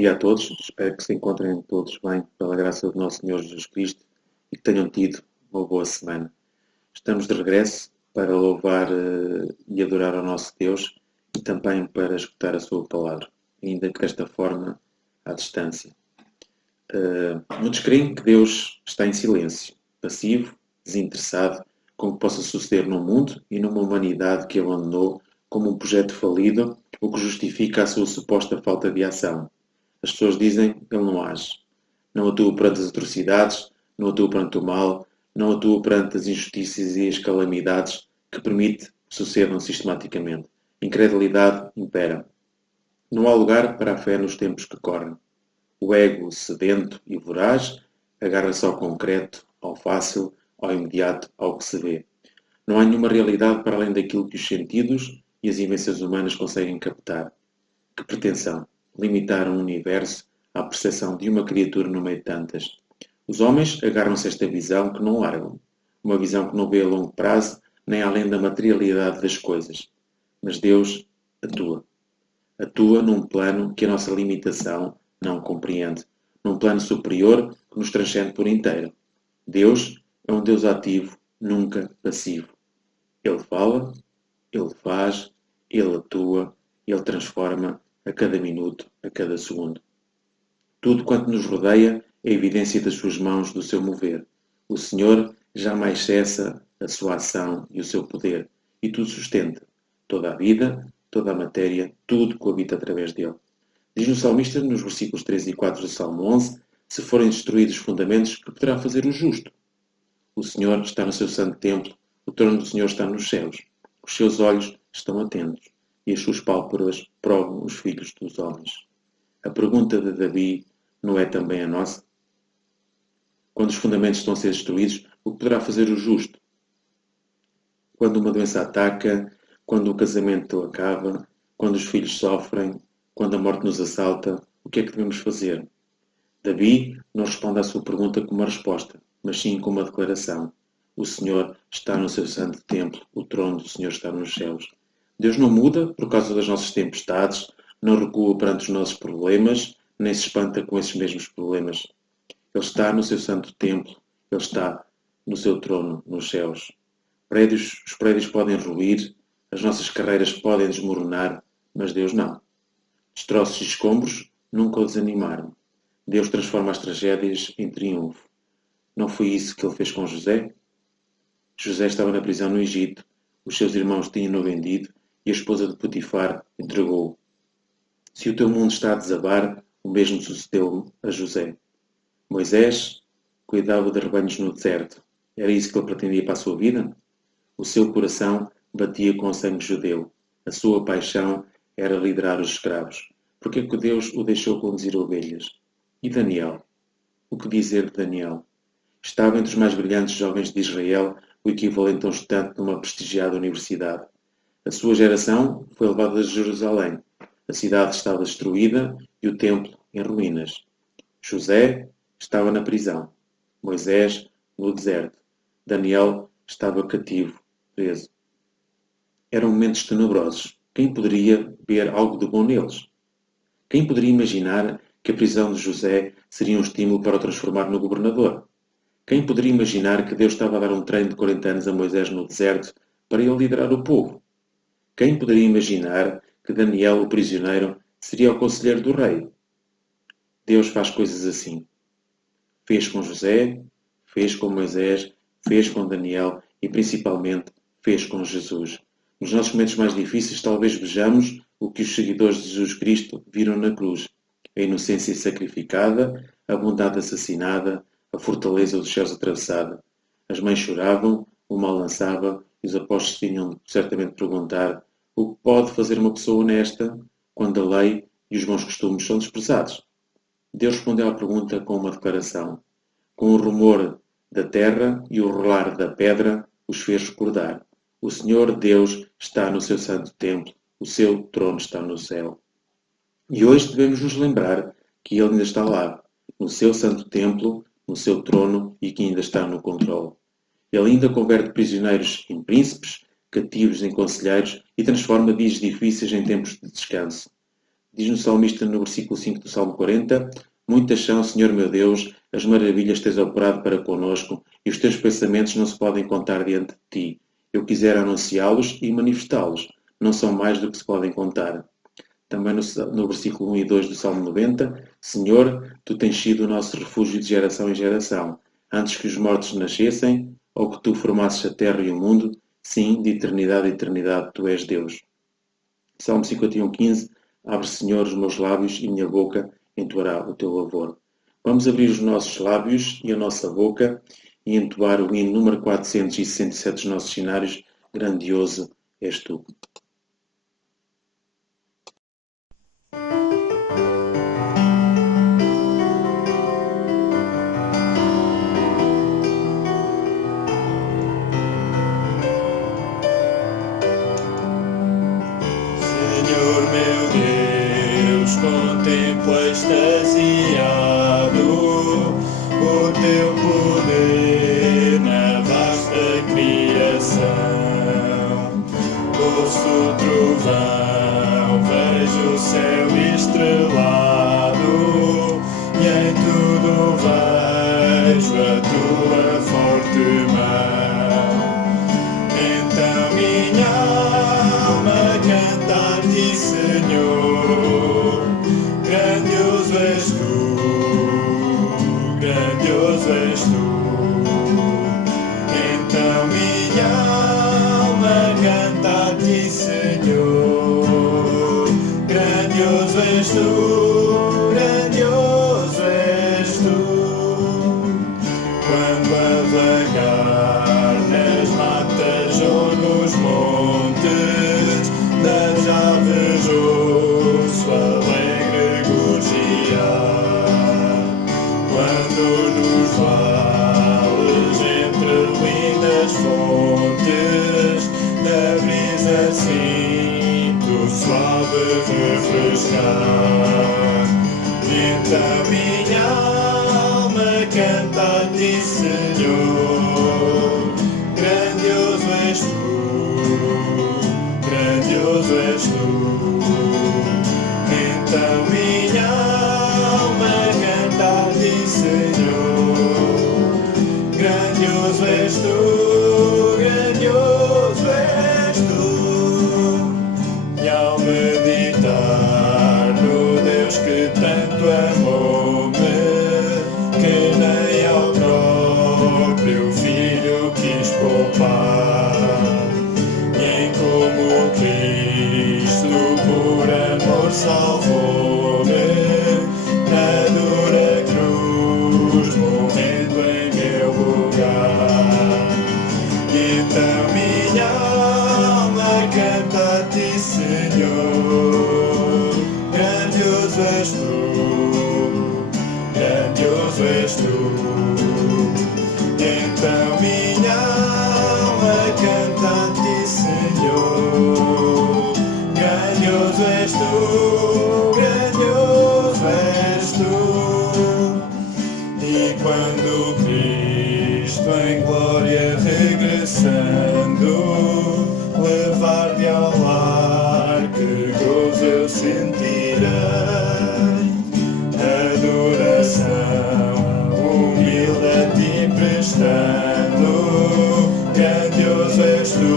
dia a todos. Espero que se encontrem todos bem, pela graça do nosso Senhor Jesus Cristo, e que tenham tido uma boa semana. Estamos de regresso para louvar e adorar ao nosso Deus e também para escutar a sua palavra, ainda que desta forma, à distância. Muitos creem que Deus está em silêncio, passivo, desinteressado com o que possa suceder no mundo e numa humanidade que abandonou como um projeto falido, o que justifica a sua suposta falta de ação. As pessoas dizem que ele não age. Não atua perante as atrocidades, não atua perante o mal, não atua perante as injustiças e as calamidades que permite que sucedam sistematicamente. Incredulidade impera. Não há lugar para a fé nos tempos que correm. O ego sedento e voraz agarra-se ao concreto, ao fácil, ao imediato, ao que se vê. Não há nenhuma realidade para além daquilo que os sentidos e as invenções humanas conseguem captar. Que pretensão! Limitar um universo à percepção de uma criatura no meio de tantas. Os homens agarram-se a esta visão que não largam. Uma visão que não vê a longo prazo, nem além da materialidade das coisas. Mas Deus atua. Atua num plano que a nossa limitação não compreende. Num plano superior que nos transcende por inteiro. Deus é um Deus ativo, nunca passivo. Ele fala, Ele faz, Ele atua, Ele transforma a cada minuto, a cada segundo. Tudo quanto nos rodeia é evidência das suas mãos, do seu mover. O Senhor jamais cessa a sua ação e o seu poder, e tudo sustenta. Toda a vida, toda a matéria, tudo coabita através dele. Diz o salmista, nos versículos 3 e 4 do Salmo 11, se forem destruídos os fundamentos, que poderá fazer o justo? O Senhor está no seu santo templo, o trono do Senhor está nos céus. Os seus olhos estão atentos, e as suas pálpebras provam os filhos dos homens. A pergunta de Davi não é também a nossa? Quando os fundamentos estão a ser destruídos, o que poderá fazer o justo? Quando uma doença ataca, quando o casamento acaba, quando os filhos sofrem, quando a morte nos assalta, o que é que devemos fazer? Davi não responde à sua pergunta com uma resposta, mas sim com uma declaração. O Senhor está no seu santo templo, o trono do Senhor está nos céus. Deus não muda por causa das nossas tempestades, não recua perante os nossos problemas, nem se espanta com esses mesmos problemas. Ele está no seu santo templo, Ele está no seu trono nos céus. Os prédios podem ruir, as nossas carreiras podem desmoronar, mas Deus não. Destroços e escombros nunca o desanimaram. Deus transforma as tragédias em triunfo. Não foi isso que Ele fez com José? José estava na prisão no Egito, os seus irmãos tinham-no vendido e a esposa de Potifar entregou-o. Se o teu mundo está a desabar, o mesmo sucedeu a José. Moisés cuidava de rebanhos no deserto. Era isso que ele pretendia para a sua vida? O seu coração batia com o sangue judeu. A sua paixão era liderar os escravos. Por que Deus o deixou conduzir ovelhas? E Daniel? O que dizer de Daniel? Estava entre os mais brilhantes jovens de Israel, o equivalente a um estudante numa prestigiada universidade. A sua geração foi levada a Jerusalém. A cidade estava destruída e o templo em ruínas. José estava na prisão. Moisés no deserto. Daniel estava cativo, preso. Eram momentos tenebrosos. Quem poderia ver algo de bom neles? Quem poderia imaginar que a prisão de José seria um estímulo para o transformar no governador? Quem poderia imaginar que Deus estava a dar um treino de 40 anos a Moisés no deserto para ele liderar o povo? Quem poderia imaginar que Daniel, o prisioneiro, seria o conselheiro do rei? Deus faz coisas assim. Fez com José, fez com Moisés, fez com Daniel e principalmente fez com Jesus. Nos nossos momentos mais difíceis talvez vejamos o que os seguidores de Jesus Cristo viram na cruz. A inocência sacrificada, a bondade assassinada, a fortaleza dos céus atravessada. As mães choravam, o mal lançava e os apóstolos tinham de certamente perguntar o que pode fazer uma pessoa honesta quando a lei e os bons costumes são desprezados. Deus respondeu à pergunta com uma declaração. Com o rumor da terra e o rolar da pedra os fez recordar. O Senhor Deus está no seu santo templo, o seu trono está no céu. E hoje devemos nos lembrar que Ele ainda está lá, no seu santo templo, no seu trono e que ainda está no controle. Ele ainda converte prisioneiros em príncipes, cativos em conselheiros e transforma dias difíceis em tempos de descanso. Diz-nos o salmista no versículo 5 do Salmo 40: Muitas são, Senhor meu Deus, as maravilhas que tens operado para conosco, e os teus pensamentos não se podem contar diante de ti. Eu quisera anunciá-los e manifestá-los, não são mais do que se podem contar. Também no versículo 1 e 2 do Salmo 90: Senhor, tu tens sido o nosso refúgio de geração em geração. Antes que os mortos nascessem, ou que tu formasses a terra e o mundo, sim, de eternidade a eternidade, tu és Deus. Salmo 51:15: Abre, Senhor, os meus lábios e minha boca entoará o teu louvor. Vamos abrir os nossos lábios e a nossa boca e entoar o hino número 467 dos nossos cenários: Grandioso és tu. Senhor meu Deus, contemplo extasiado o teu poder na vasta criação. Ouço o trovão, vejo o céu estrelado e em tudo vejo a tua forte mão. Então minha alma canta-te, Senhor, grandioso és tu, grandioso és tu. Então minha alma canta-te, Senhor, grandioso és tu, grandioso és tu. Quando a vagar nas matas ou nos montes, das aves ouço alegre gorjear. Quando nos vales entre lindas fontes, da brisa sinto suave refrescar. Então minha alma canta-te, Senhor, grandioso és tu, grandioso és tu. Então minha alma canta-te, Senhor, grandioso és tu, grandioso és tu. E ao meditar no Deus que tanto amou-me, que nem ao próprio Filho quis poupar, e em como Cristo por amor salvou-me, na dura cruz morrendo em meu lugar. E então minha alma canta-te, Senhor, grandioso és tu, grandioso és tu. Então minha alma canta-te, Senhor, grandioso és tu, grandioso és tu. E quando Cristo em glória regressando, levar-te ao lar, que gozo eu sentirei. Adoração humilde a ti prestando, grandioso és tu,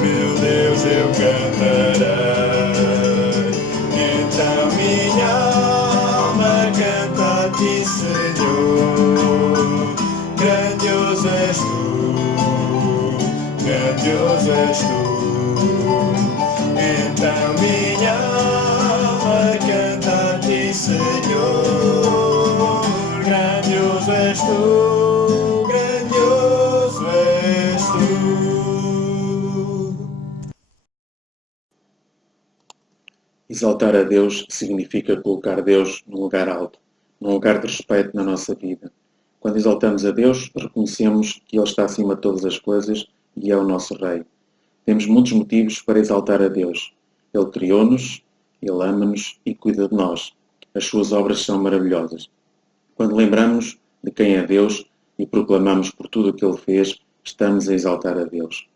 meu Deus, eu cantarei. Então minha alma canta-te, Senhor, grandioso és tu, grandioso és tu. Então minha alma canta-te, Senhor, grandioso és tu, grandioso és tu. Exaltar a Deus significa colocar Deus num lugar alto, num lugar de respeito na nossa vida. Quando exaltamos a Deus, reconhecemos que Ele está acima de todas as coisas e é o nosso Rei. Temos muitos motivos para exaltar a Deus. Ele criou-nos, Ele ama-nos e cuida de nós. As suas obras são maravilhosas. Quando lembramos de quem é Deus e proclamamos por tudo o que Ele fez, estamos a exaltar a Deus.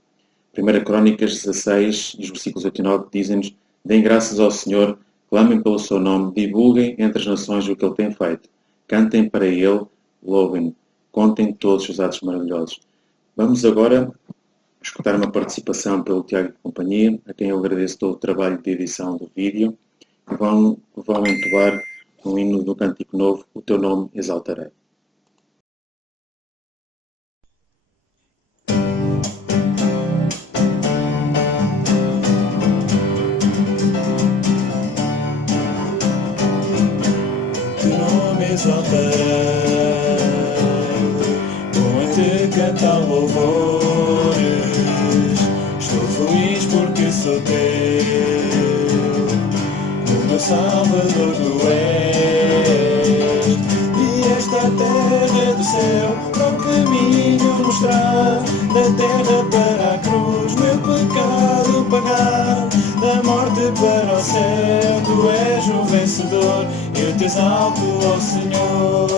1 Crônicas 16, os versículos 8 e 9 dizem-nos: Deem graças ao Senhor, Clamem pelo seu nome, divulguem entre as nações o que ele tem feito. Cantem para ele, louvem-no, contem todos os atos maravilhosos. Vamos agora escutar uma participação pelo Tiago e companhia, a quem eu agradeço todo o trabalho de edição do vídeo, e vão entoar um hino do Cântico Novo, O Teu Nome Exaltarei. Exaltarei, com a te cantar louvores. Estou feliz porque sou teu, o meu Salvador tu és. E esta terra do céu, para o caminho mostrar, da terra para a cruz, meu pecado pagar, da morte para o céu, tu és o vencedor. Eu te exalto, ó Senhor.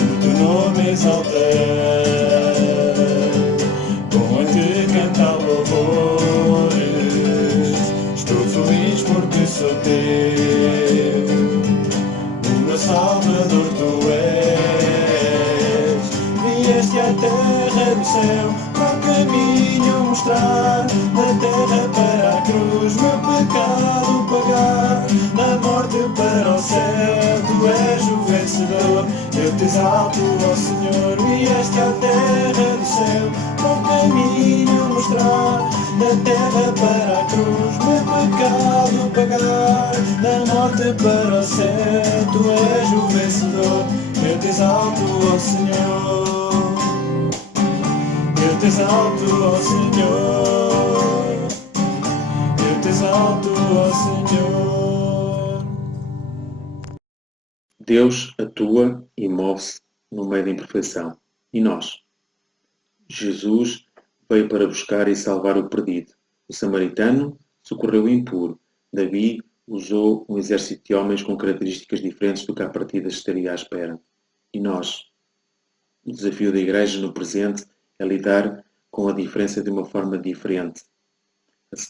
O teu nome exaltei, com a te cantar louvores. Estou feliz porque sou teu, o meu Salvador tu és. Vieste à terra do céu, caminho mostrar, da terra para a cruz, meu pecado pagar, da morte para o céu, tu és o vencedor. Eu te exalto, ó Senhor. Vieste à terra do céu, para o caminho mostrar, da terra para a cruz, meu pecado pagar, da morte para o céu, tu és o vencedor. Eu te exalto, ó Senhor. Eu te exalto, ó Senhor. Eu te exalto, ó Senhor. Deus atua e move-se no meio da imperfeição. E nós? Jesus veio para buscar e salvar o perdido. O samaritano socorreu o impuro. Davi usou um exército de homens com características diferentes do que à partida estaria à espera. E nós? O desafio da Igreja no presente é lidar com a diferença de uma forma diferente.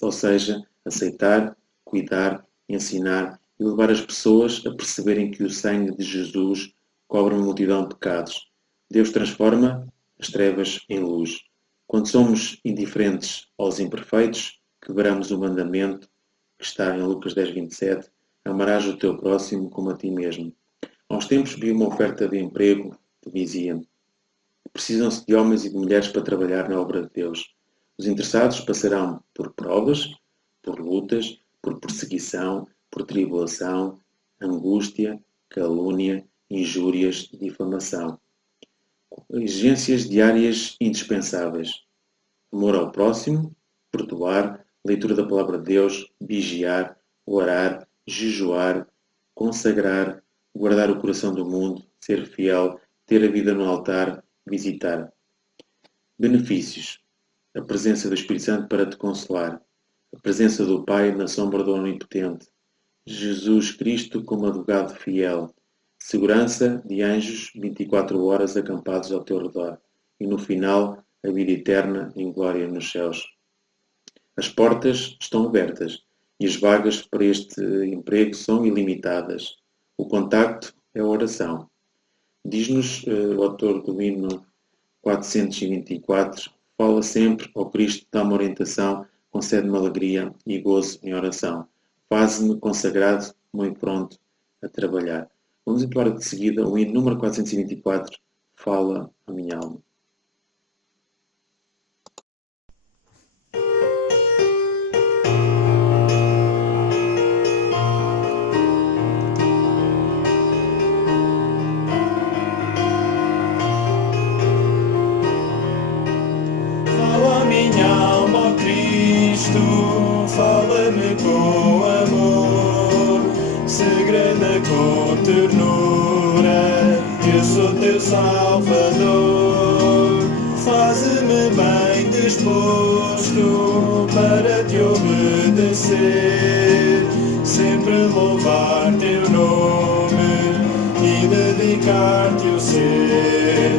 Ou seja, aceitar, cuidar, ensinar e levar as pessoas a perceberem que o sangue de Jesus cobre uma multidão de pecados. Deus transforma as trevas em luz. Quando somos indiferentes aos imperfeitos, quebramos o mandamento que está em Lucas 10:27, amarás o teu próximo como a ti mesmo. Há uns tempos vi uma oferta de emprego que dizia: precisam-se de homens e de mulheres para trabalhar na obra de Deus. Os interessados passarão por provas, por lutas, por perseguição, por tribulação, angústia, calúnia, injúrias e difamação. Exigências diárias indispensáveis: amor ao próximo, perdoar, leitura da palavra de Deus, vigiar, orar, jejuar, consagrar, guardar o coração do mundo, ser fiel, ter a vida no altar, visitar. Benefícios: a presença do Espírito Santo para te consolar, a presença do Pai na sombra do Onipotente, Jesus Cristo como advogado fiel, segurança de anjos 24 horas acampados ao teu redor e no final a vida eterna em glória nos céus. As portas estão abertas e as vagas para este emprego são ilimitadas. O contacto é a oração. Diz-nos o autor do hino 424, fala sempre ao Cristo, dá-me orientação, concede-me alegria e gozo em oração. Faz-me consagrado, muito pronto a trabalhar. Vamos entoar de seguida o hino número 424, Fala a minha alma. Fala-me com amor, segredo com ternura, eu sou teu Salvador. Faze-me bem disposto para te obedecer, sempre louvar teu nome e dedicar-te o ser.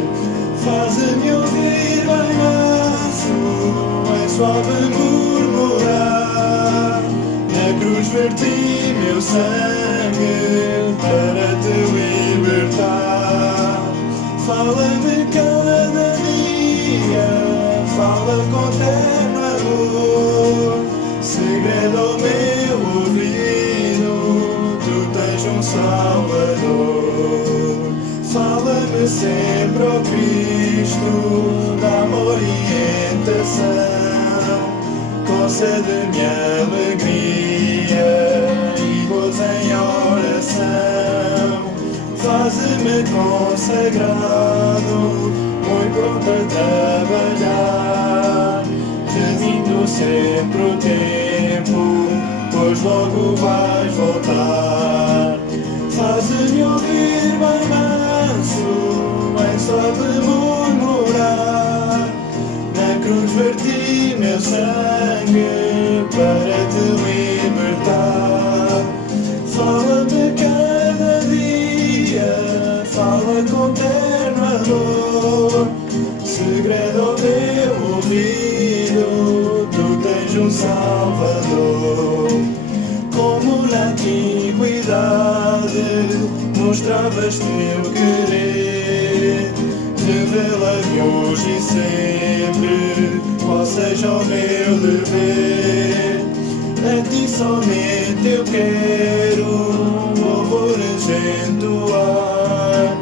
Faze-me ouvir bem manso, é suave murmurar. Na cruz verti meu sangue para te libertar. Fala-me cada dia, fala com terno amor. Segredo ao meu ouvido, tu tens um Salvador. Fala-me sempre, ó Cristo, dá-me orientação. Concede-me alegria e gozo em oração. Faze-me consagrado, muito pronto a trabalhar. Temindo sempre o tempo, pois logo vais voltar. Faze-me ouvir bem manso, em suave murmurar. Na cruz verti meu sangue para te libertar. Fala-me cada dia, fala com terno amor. Segredo ao teu ouvido, tu tens um Salvador. Como na antiguidade mostravas teu querer, revela-me hoje e sempre qual seja o meu dever. A ti somente eu quero louvores entoar,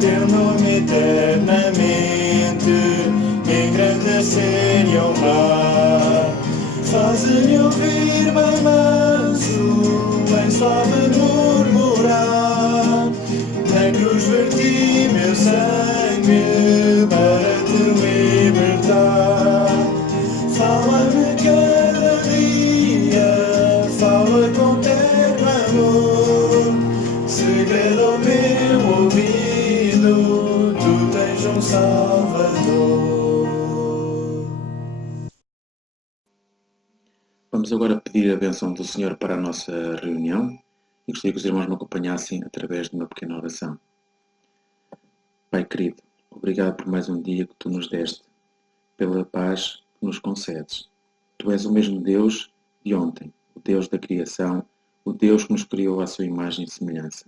teu nome eternamente engrandecer e honrar. Faze-me ouvir bem manso, bem suave murmurar. Na cruz verti meu sangue para te libertar. Fala-me cada dia, fala com terno amor. Segredo ao meu ouvido, tu tens um Salvador. Vamos agora pedir a bênção do Senhor para a nossa reunião e gostaria que os irmãos me acompanhassem através de uma pequena oração. Pai querido, obrigado por mais um dia que tu nos deste, pela paz que nos concedes. Tu és o mesmo Deus de ontem, o Deus da criação, o Deus que nos criou à sua imagem e semelhança.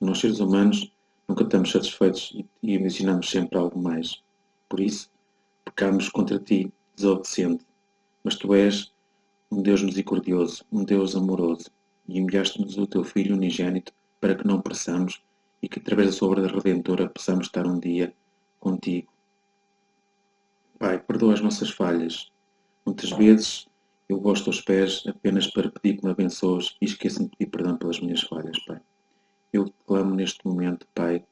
Nós, seres humanos, nunca estamos satisfeitos e imaginamos sempre algo mais. Por isso, pecamos contra ti, desobedecendo. Mas tu és um Deus misericordioso, um Deus amoroso, e enviaste-nos o teu Filho unigênito para que não pereçamos e que, através da sua obra redentora, possamos estar um dia contigo. Pai, perdoa as nossas falhas. Muitas vezes eu vou aos teus pés apenas para pedir que me abençoes e esqueço-me de pedir perdão pelas minhas falhas, Pai. Eu te clamo neste momento, Pai,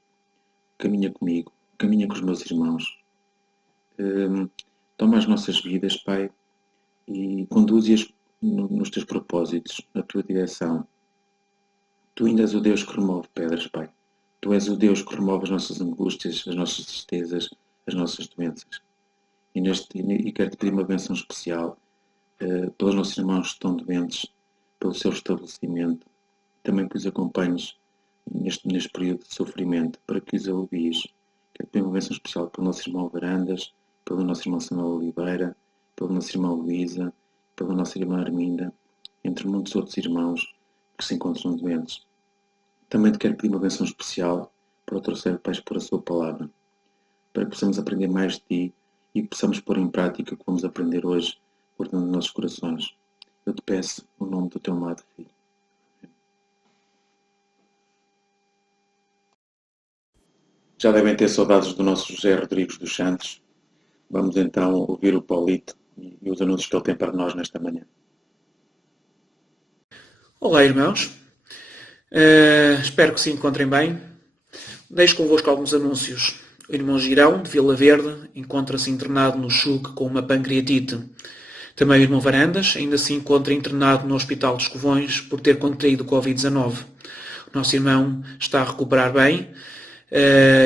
caminha comigo, caminha com os meus irmãos. Toma as nossas vidas, Pai, e conduze-as nos teus propósitos, na tua direção. Tu ainda és o Deus que remove pedras, Pai. Tu és o Deus que remove as nossas angústias, as nossas tristezas, as nossas doenças. E quero-te pedir uma bênção especial pelos nossos irmãos que estão doentes, pelo seu restabelecimento. Também que os acompanhes neste período de sofrimento, para que os alivies. Quero pedir uma bênção especial pelo nosso irmão Varandas, pelo nosso irmão Samuel Oliveira, pela nossa irmã Luísa, pela nossa irmã Arminda, entre muitos outros irmãos que se encontram doentes. Também te quero pedir uma bênção especial para o terceiro Pai por a sua palavra, para que possamos aprender mais de ti e que possamos pôr em prática o que vamos aprender hoje, guardando nos nossos corações. Eu te peço o nome do teu amado Filho. Já devem ter saudades do nosso José Rodrigues dos Santos. Vamos então ouvir o Paulito e os anúncios que ele tem para nós nesta manhã. Olá, irmãos. Espero que se encontrem bem. Deixo convosco alguns anúncios. O irmão Girão, de Vila Verde, encontra-se internado no CHUC com uma pancreatite. Também o irmão Varandas ainda se encontra internado no Hospital de Escovões por ter contraído Covid-19. O nosso irmão está a recuperar bem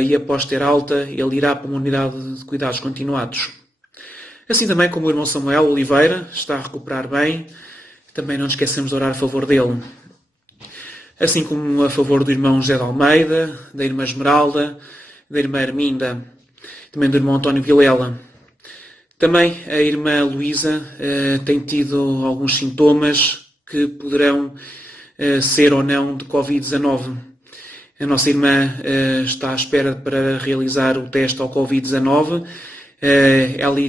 e após ter alta, ele irá para uma unidade de cuidados continuados. Assim também como o irmão Samuel Oliveira está a recuperar bem, também não nos esquecemos de orar a favor dele. Assim como a favor do irmão José de Almeida, da irmã Esmeralda, da irmã Arminda. também do irmão António Vilela. Também a irmã Luísa tem tido alguns sintomas que poderão ser ou não de Covid-19. A nossa irmã está à espera para realizar o teste ao Covid-19. Ela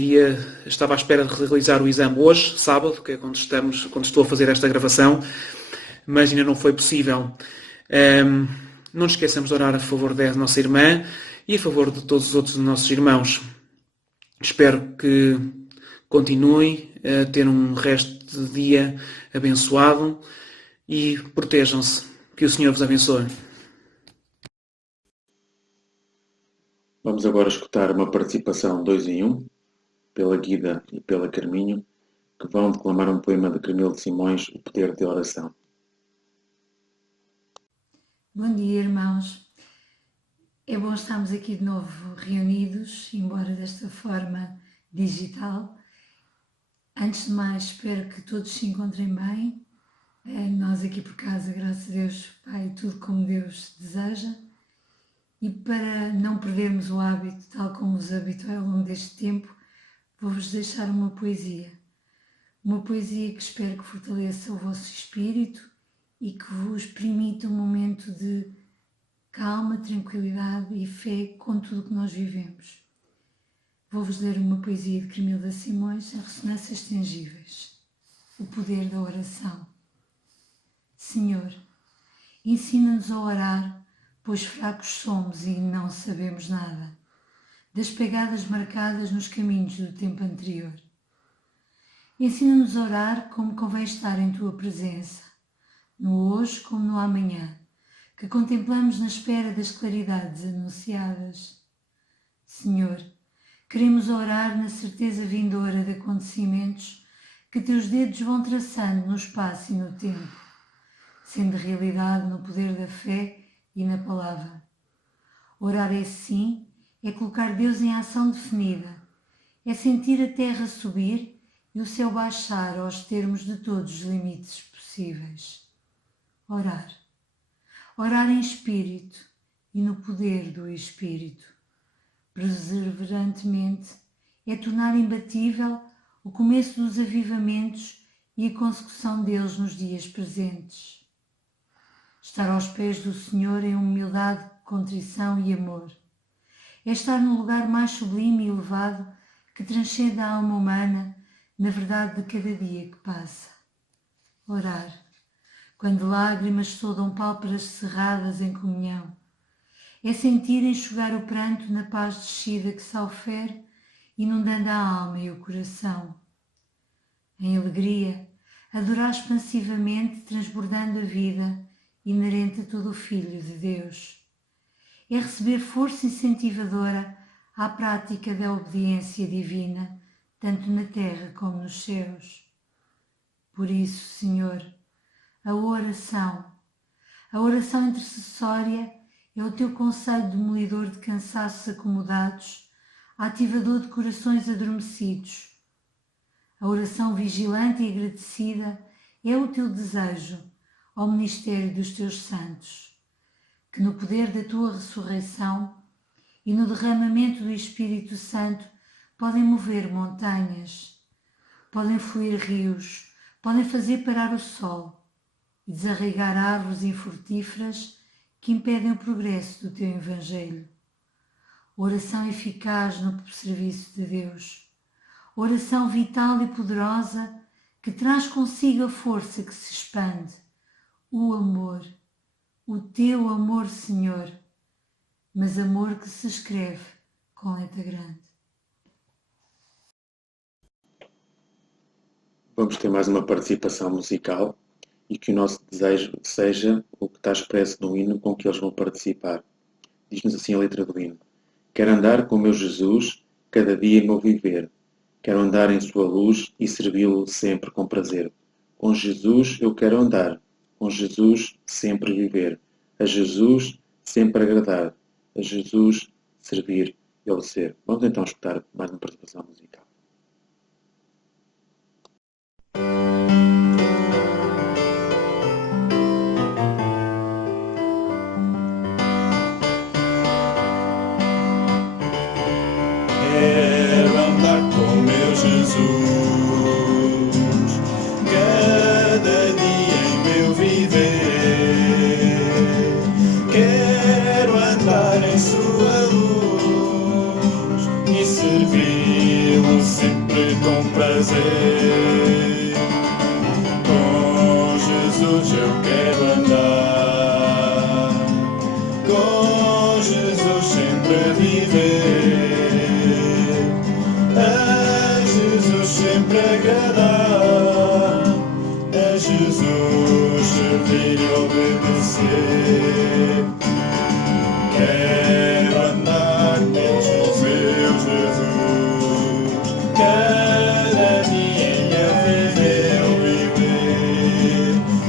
estava à espera de realizar o exame hoje, sábado, que é quando estou a fazer esta gravação, mas ainda não foi possível. Não nos esqueçamos de orar a favor da nossa irmã e a favor de todos os outros nossos irmãos. Espero que continue a ter um resto de dia abençoado e protejam-se. Que o Senhor vos abençoe. Vamos agora escutar uma participação 2 em 1, pela Guida e pela Carminho, que vão declamar um poema de Camilo de Simões, O Poder de Oração. Bom dia, irmãos. É bom estarmos aqui de novo reunidos, embora desta forma digital. Antes de mais, espero que todos se encontrem bem. Nós aqui por casa, graças a Deus, Pai, tudo como Deus deseja. E para não perdermos o hábito, tal como vos habituei ao longo deste tempo, vou-vos deixar uma poesia. Uma poesia que espero que fortaleça o vosso espírito e que vos permita um momento de calma, tranquilidade e fé com tudo o que nós vivemos. Vou-vos ler uma poesia de Camilo de Simões em Ressonâncias Tangíveis. O poder da oração. Senhor, ensina-nos a orar, pois fracos somos e não sabemos nada, das pegadas marcadas nos caminhos do tempo anterior. Ensina-nos a orar como convém estar em Tua presença, no hoje como no amanhã, que contemplamos na espera das claridades anunciadas. Senhor, queremos orar na certeza vindoura de acontecimentos que Teus dedos vão traçando no espaço e no tempo, sendo realidade no poder da fé e na palavra. Orar é sim, é colocar Deus em ação definida, é sentir a terra subir e o céu baixar aos termos de todos os limites possíveis. Orar. Orar em espírito e no poder do Espírito. Perseverantemente é tornar imbatível o começo dos avivamentos e a consecução deles nos dias presentes. Estar aos pés do Senhor em humildade, contrição e amor. É estar no lugar mais sublime e elevado que transcende a alma humana na verdade de cada dia que passa. Orar. Quando lágrimas soldam pálpebras cerradas em comunhão. É sentir enxugar o pranto na paz descida que se aufere, inundando a alma e o coração. Em alegria, adorar expansivamente, transbordando a vida, inerente a todo o Filho de Deus. É receber força incentivadora à prática da obediência divina, tanto na terra como nos céus. Por isso, Senhor, a oração intercessória é o Teu conselho demolidor de cansaços acomodados, ativador de corações adormecidos. A oração vigilante e agradecida é o Teu desejo ao ministério dos Teus santos, que no poder da Tua ressurreição e no derramamento do Espírito Santo podem mover montanhas, podem fluir rios, podem fazer parar o sol e desarraigar árvores infrutíferas que impedem o progresso do Teu Evangelho. Oração eficaz no serviço de Deus. Oração vital e poderosa que traz consigo a força que se expande. O amor, o Teu amor, Senhor, mas amor que se escreve com letra grande. Vamos ter mais uma participação musical e que o nosso desejo seja o que está expresso no hino com que eles vão participar. Diz-nos assim a letra do hino. Quero andar com o meu Jesus, cada dia em meu viver. Quero andar em sua luz e servi-lo sempre com prazer. Com Jesus eu quero andar, com Jesus sempre viver. A Jesus sempre agradar, a Jesus servir e obedecer. Vamos então escutar mais uma participação musical. com prazer. Com Jesus eu quero andar, com Jesus sempre viver, a Jesus sempre agradar, a Jesus servir e obedecer. Quero andar com Jesus, cada dia em meu viver.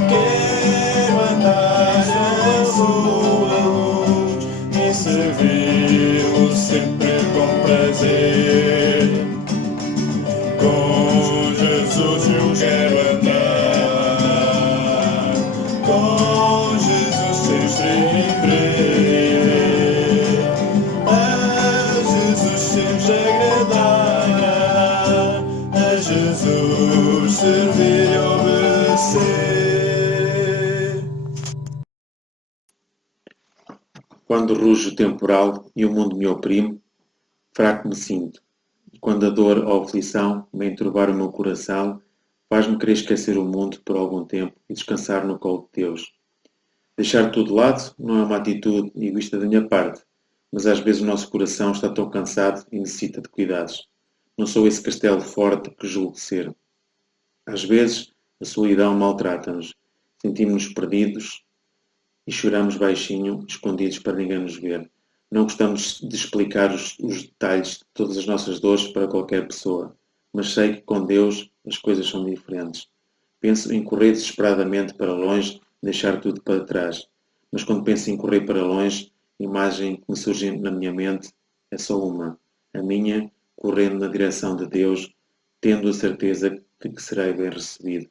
Quero andar na sua luz e servi-lo sempre com prazer. Com Jesus eu quero andar, com Jesus sempre viver, a Jesus sempre agradar, a Jesus servir e obedecer. Quando ruge o temporal e o mundo me oprime, fraco me sinto. E quando a dor ou a aflição me enturbar o meu coração, faz-me querer esquecer o mundo por algum tempo e descansar no colo de Deus. Deixar tudo de lado não é uma atitude egoísta da minha parte, mas às vezes o nosso coração está tão cansado e necessita de cuidados. Não sou esse castelo forte que julgo ser. Às vezes a solidão maltrata-nos, sentimos-nos perdidos e choramos baixinho, escondidos para ninguém nos ver. Não gostamos de explicar os detalhes de todas as nossas dores para qualquer pessoa, mas sei que com Deus as coisas são diferentes. Penso em correr desesperadamente para longe, deixar tudo para trás. Mas quando penso em correr para longe, a imagem que me surge na minha mente é só uma. A minha, correndo na direção de Deus, tendo a certeza de que serei bem recebido.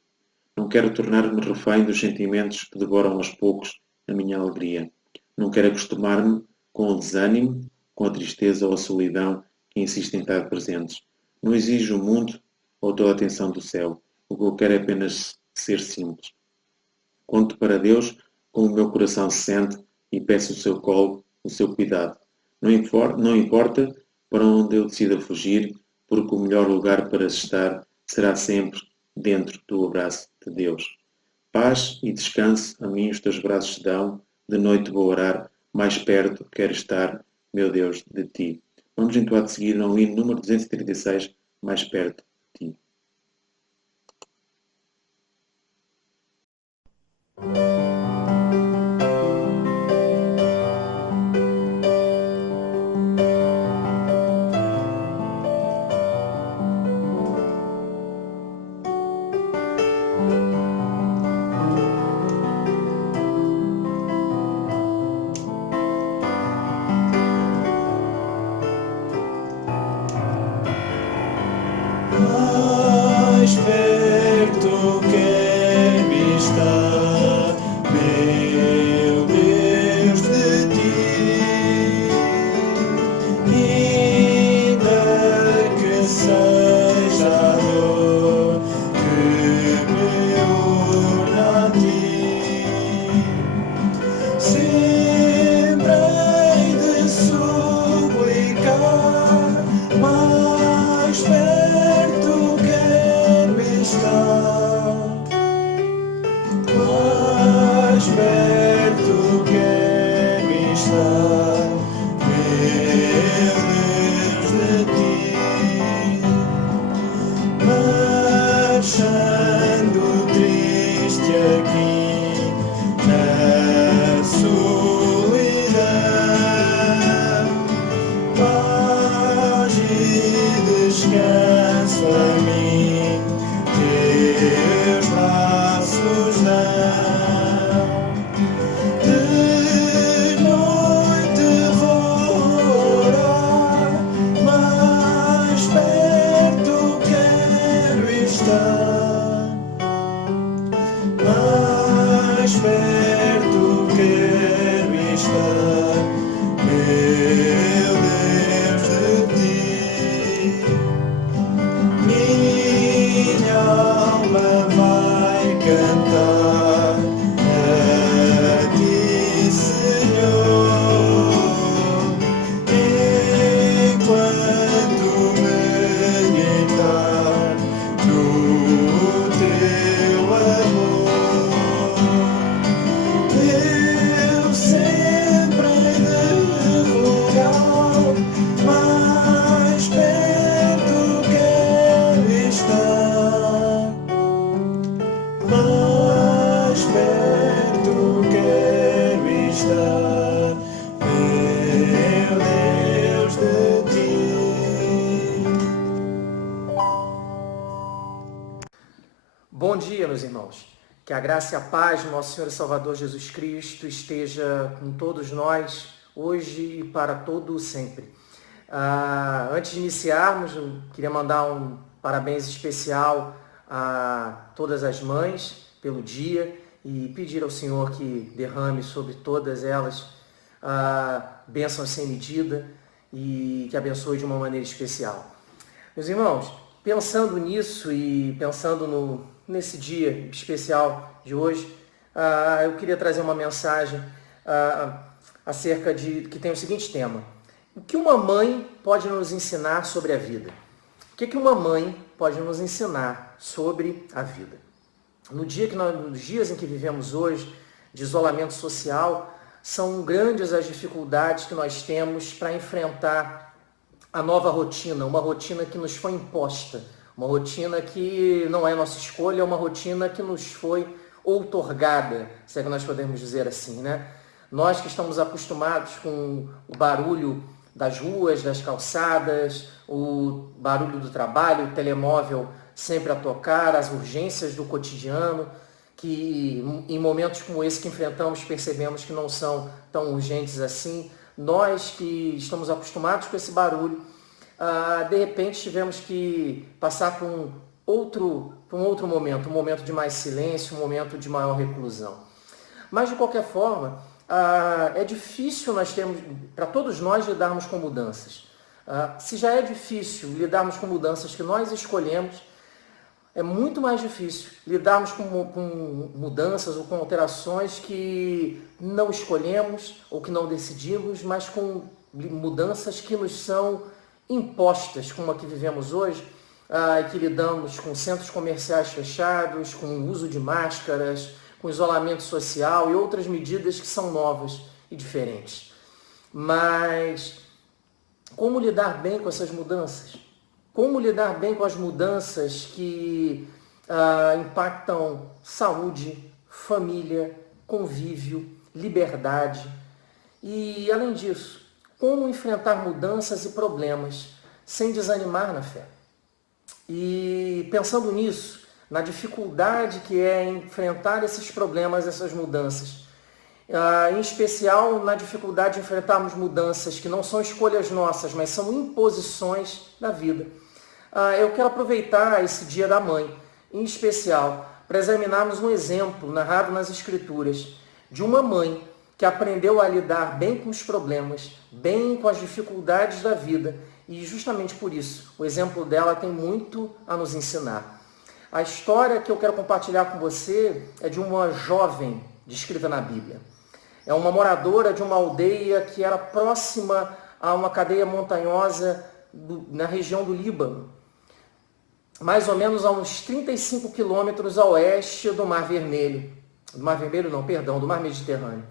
Não quero tornar-me refém dos sentimentos que devoram aos poucos a minha alegria. Não quero acostumar-me com o desânimo, com a tristeza ou a solidão que insistem em estar presentes. Não exijo o mundo ou toda a atenção do céu. O que eu quero é apenas ser simples. Conto para Deus como o meu coração se sente e peço o seu colo, o seu cuidado. Não importa para onde eu decida fugir, porque o melhor lugar para estar será sempre dentro do abraço de Deus. Paz e descanso a mim os teus braços dão, de noite vou orar, mais perto quero estar, meu Deus, de ti. Vamos entoar de seguir ao hino número 236, mais perto de ti. Mais perto quero estar, meu Deus, de ti, ainda que seja a dor que me une a ti, sempre hei de suplicar, mais perto quero estar, mais perto quero estar, meu Deus, de ti, marchando triste aqui na solidão, paz e descanso a mim, teus braços dão. De noite vou orar, mais perto quero estar, mais perto quero estar, meu Deus, de ti. Minha alma vai cantar a ti, Senhor, enquanto me guiar Bom dia, meus irmãos. Que a graça e a paz do nosso Senhor e Salvador Jesus Cristo esteja com todos nós, hoje e para todo sempre. Antes de iniciarmos, eu queria mandar um parabéns especial a todas as mães pelo dia e pedir ao Senhor que derrame sobre todas elas bênçãos sem medida e que abençoe de uma maneira especial. Meus irmãos, pensando nisso e pensando nesse dia especial de hoje, eu queria trazer uma mensagem acerca que tem o seguinte tema: o que uma mãe pode nos ensinar sobre a vida? O que uma mãe pode nos ensinar sobre a vida? Nos dias em que vivemos hoje, de isolamento social, são grandes as dificuldades que nós temos para enfrentar a nova rotina, uma rotina que nos foi imposta, uma rotina que não é nossa escolha, é uma rotina que nos foi outorgada, se é que nós podemos dizer assim, né? Nós que estamos acostumados com o barulho das ruas, das calçadas, o barulho do trabalho, o telemóvel sempre a tocar, as urgências do cotidiano, que em momentos como esse que enfrentamos percebemos que não são tão urgentes assim. Nós que estamos acostumados com esse barulho, de repente tivemos que passar por um outro momento, um momento de mais silêncio, um momento de maior reclusão. Mas de qualquer forma, é difícil para todos nós lidarmos com mudanças. Se já é difícil lidarmos com mudanças que nós escolhemos, é muito mais difícil lidarmos com mudanças ou com alterações que não escolhemos ou que não decidimos, mas com mudanças que nos são impostas, como a que vivemos hoje, que lidamos com centros comerciais fechados, com o uso de máscaras, com isolamento social e outras medidas que são novas e diferentes. Mas como lidar bem com essas mudanças? Como lidar bem com as mudanças que impactam saúde, família, convívio, liberdade? E, além disso, como enfrentar mudanças e problemas sem desanimar na fé? E pensando nisso, na dificuldade que é enfrentar esses problemas, essas mudanças, em especial na dificuldade de enfrentarmos mudanças que não são escolhas nossas, mas são imposições da vida, eu quero aproveitar esse Dia da Mãe, em especial, para examinarmos um exemplo narrado nas Escrituras de uma mãe que aprendeu a lidar bem com os problemas, bem com as dificuldades da vida, e justamente por isso, o exemplo dela tem muito a nos ensinar. A história que eu quero compartilhar com você é de uma jovem descrita na Bíblia. É uma moradora de uma aldeia que era próxima a uma cadeia montanhosa na região do Líbano, mais ou menos a uns 35 quilômetros a oeste do Mar Vermelho. Do Mar Vermelho não, perdão, do Mar Mediterrâneo.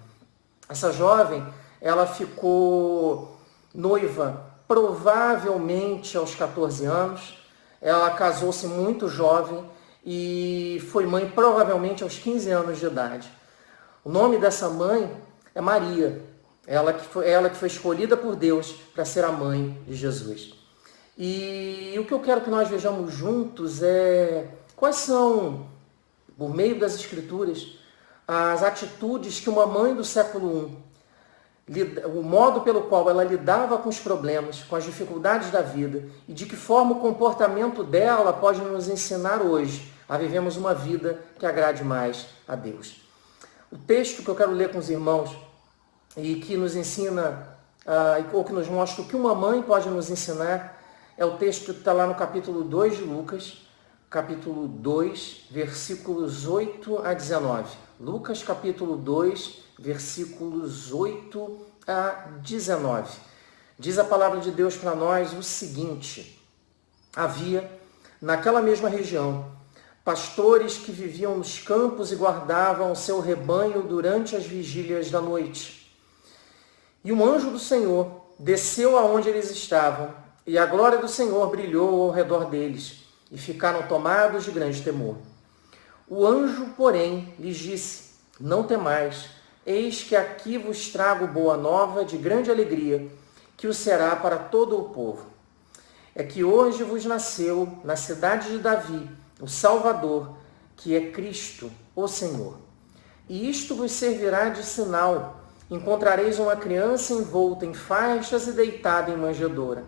Essa jovem, ela ficou noiva provavelmente aos 14 anos, ela casou-se muito jovem e foi mãe provavelmente aos 15 anos de idade. O nome dessa mãe é Maria, ela que foi escolhida por Deus para ser a mãe de Jesus. E o que eu quero que nós vejamos juntos é quais são, por meio das Escrituras, as atitudes que uma mãe do século I, o modo pelo qual ela lidava com os problemas, com as dificuldades da vida, e de que forma o comportamento dela pode nos ensinar hoje a vivermos uma vida que agrade mais a Deus. O texto que eu quero ler com os irmãos e que nos ensina, ou que nos mostra o que uma mãe pode nos ensinar, é o texto que está lá no capítulo 2 de Lucas, capítulo 2, versículos 8 a 19. Lucas, capítulo 2, versículos 8 a 19. Diz a palavra de Deus para nós o seguinte: havia, naquela mesma região, pastores que viviam nos campos e guardavam o seu rebanho durante as vigílias da noite. E um anjo do Senhor desceu aonde eles estavam, e a glória do Senhor brilhou ao redor deles, e ficaram tomados de grande temor. O anjo, porém, lhes disse: não temais, eis que aqui vos trago boa nova de grande alegria, que o será para todo o povo. É que hoje vos nasceu, na cidade de Davi, o Salvador, que é Cristo, o Senhor. E isto vos servirá de sinal. Encontrareis uma criança envolta em faixas e deitada em manjedoura.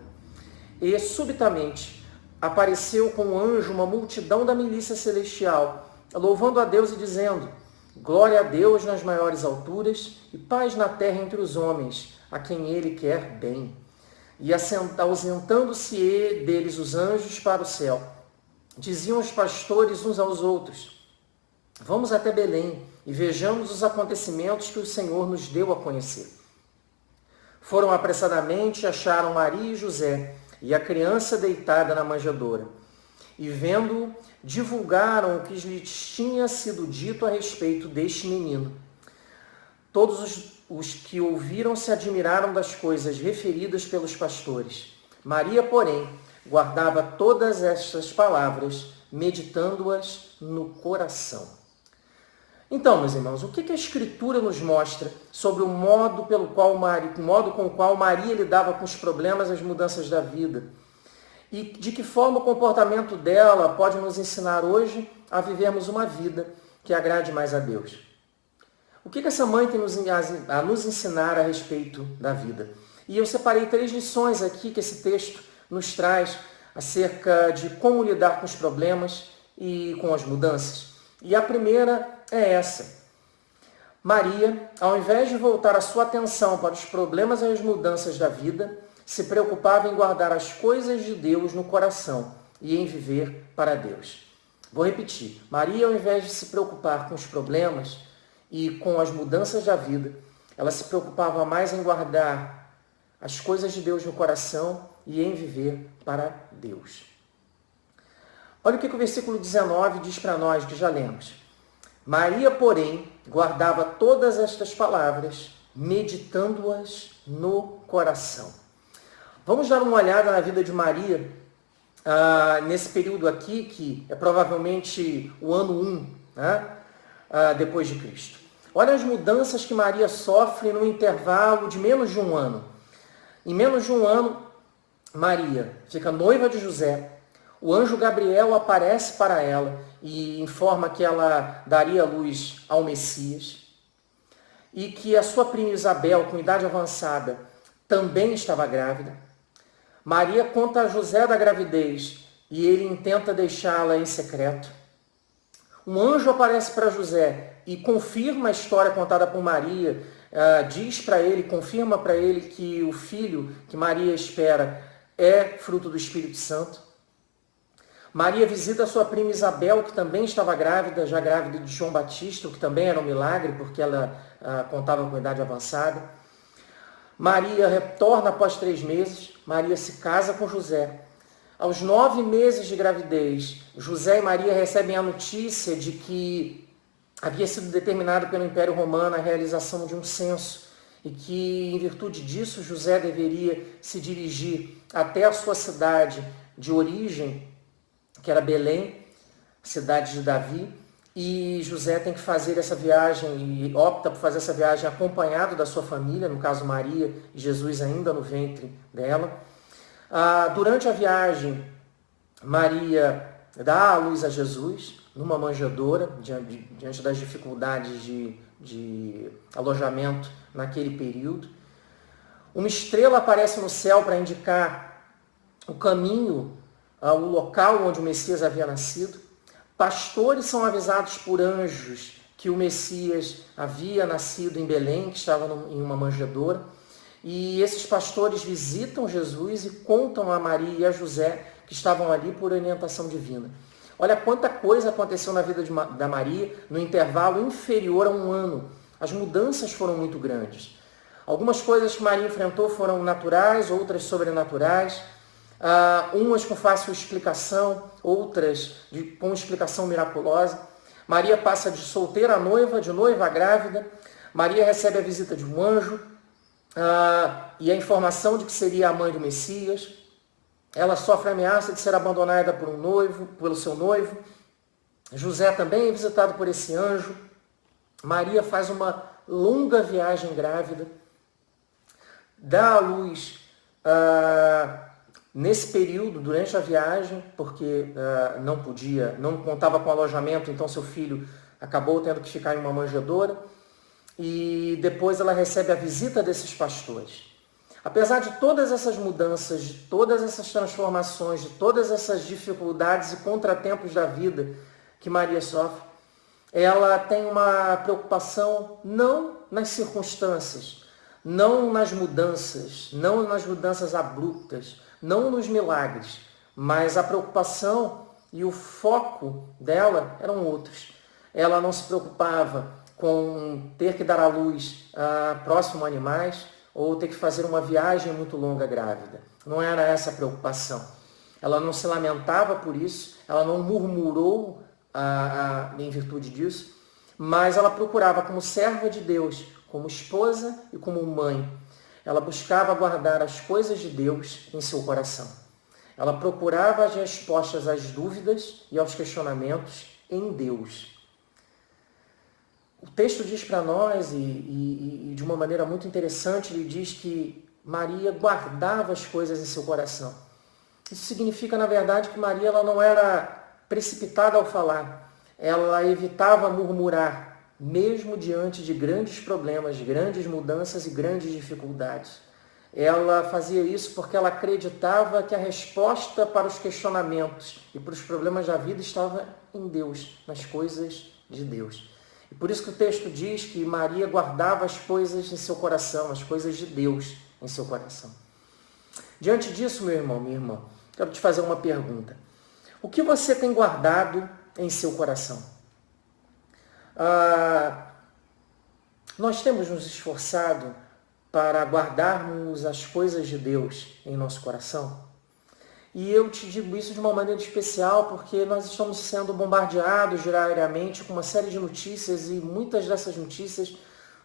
E subitamente apareceu com um anjo uma multidão da milícia celestial, louvando a Deus e dizendo: glória a Deus nas maiores alturas e paz na terra entre os homens, a quem ele quer bem. E ausentando-se deles os anjos para o céu, diziam os pastores uns aos outros: vamos até Belém e vejamos os acontecimentos que o Senhor nos deu a conhecer. Foram apressadamente e acharam Maria e José e a criança deitada na manjedoura. E vendo-o, divulgaram o que lhes tinha sido dito a respeito deste menino. Todos os que ouviram se admiraram das coisas referidas pelos pastores. Maria, porém, guardava todas estas palavras, meditando-as no coração. Então, meus irmãos, o que a Escritura nos mostra sobre o modo com o qual Maria lidava com os problemas e as mudanças da vida? E de que forma o comportamento dela pode nos ensinar hoje a vivermos uma vida que agrade mais a Deus? O que essa mãe tem a nos ensinar a respeito da vida? E eu separei 3 lições aqui que esse texto nos traz acerca de como lidar com os problemas e com as mudanças. E a primeira é essa. Maria, ao invés de voltar a sua atenção para os problemas e as mudanças da vida, se preocupava em guardar as coisas de Deus no coração e em viver para Deus. Vou repetir. Maria, ao invés de se preocupar com os problemas e com as mudanças da vida, ela se preocupava mais em guardar as coisas de Deus no coração e em viver para Deus. Olha o que o versículo 19 diz para nós, que já lemos. Maria, porém, guardava todas estas palavras, meditando-as no coração. Vamos dar uma olhada na vida de Maria, nesse período aqui, que é provavelmente o ano 1, né? Depois de Cristo. Olha as mudanças que Maria sofre no intervalo de menos de um ano. Em menos de um ano, Maria fica noiva de José. O anjo Gabriel aparece para ela e informa que ela daria luz ao Messias e que a sua prima Isabel, com idade avançada, também estava grávida. Maria conta a José da gravidez e ele intenta deixá-la em secreto. Um anjo aparece para José e confirma a história contada por Maria, confirma para ele que o filho que Maria espera é fruto do Espírito Santo. Maria visita a sua prima Isabel, que também estava grávida, já grávida de João Batista, o que também era um milagre, porque ela contava com idade avançada. Maria retorna após 3 meses, Maria se casa com José. Aos 9 meses de gravidez, José e Maria recebem a notícia de que havia sido determinado pelo Império Romano a realização de um censo e que, em virtude disso, José deveria se dirigir até a sua cidade de origem, que era Belém, cidade de Davi, e José tem que fazer essa viagem e opta por fazer essa viagem acompanhado da sua família, no caso Maria e Jesus ainda no ventre dela. Durante a viagem, Maria dá à luz a Jesus numa manjedoura, diante das dificuldades de alojamento naquele período. Uma estrela aparece no céu para indicar o caminho, o local onde o Messias havia nascido. Pastores são avisados por anjos que o Messias havia nascido em Belém, que estava em uma manjedoura. E esses pastores visitam Jesus e contam a Maria e a José que estavam ali por orientação divina. Olha quanta coisa aconteceu na vida da Maria no intervalo inferior a um ano. As mudanças foram muito grandes. Algumas coisas que Maria enfrentou foram naturais, outras sobrenaturais. Umas com fácil explicação, outras com explicação miraculosa. Maria passa de solteira a noiva, de noiva a grávida. Maria recebe a visita de um anjo e a informação de que seria a mãe do Messias. Ela sofre a ameaça de ser abandonada pelo seu noivo. José também é visitado por esse anjo. Maria faz uma longa viagem grávida, dá à luz Nesse período, durante a viagem, porque não contava com alojamento, então seu filho acabou tendo que ficar em uma manjedoura, e depois ela recebe a visita desses pastores. Apesar de todas essas mudanças, de todas essas transformações, de todas essas dificuldades e contratempos da vida que Maria sofre, ela tem uma preocupação não nas circunstâncias, não nas mudanças abruptas, não nos milagres, mas a preocupação e o foco dela eram outros. Ela não se preocupava com ter que dar à luz próximo a animais ou ter que fazer uma viagem muito longa grávida. Não era essa a preocupação. Ela não se lamentava por isso, ela não murmurou em virtude disso, mas ela procurava como serva de Deus, como esposa e como mãe. Ela buscava guardar as coisas de Deus em seu coração. Ela procurava as respostas às dúvidas e aos questionamentos em Deus. O texto diz para nós, e de uma maneira muito interessante, ele diz que Maria guardava as coisas em seu coração. Isso significa, na verdade, que Maria ela não era precipitada ao falar. Ela evitava murmurar, mesmo diante de grandes problemas, grandes mudanças e grandes dificuldades. Ela fazia isso porque ela acreditava que a resposta para os questionamentos e para os problemas da vida estava em Deus, nas coisas de Deus. E por isso que o texto diz que Maria guardava as coisas em seu coração, as coisas de Deus em seu coração. Diante disso, meu irmão, minha irmã, quero te fazer uma pergunta. O que você tem guardado em seu coração? Nós temos nos esforçado para guardarmos as coisas de Deus em nosso coração? E eu te digo isso de uma maneira especial porque nós estamos sendo bombardeados diariamente com uma série de notícias e muitas dessas notícias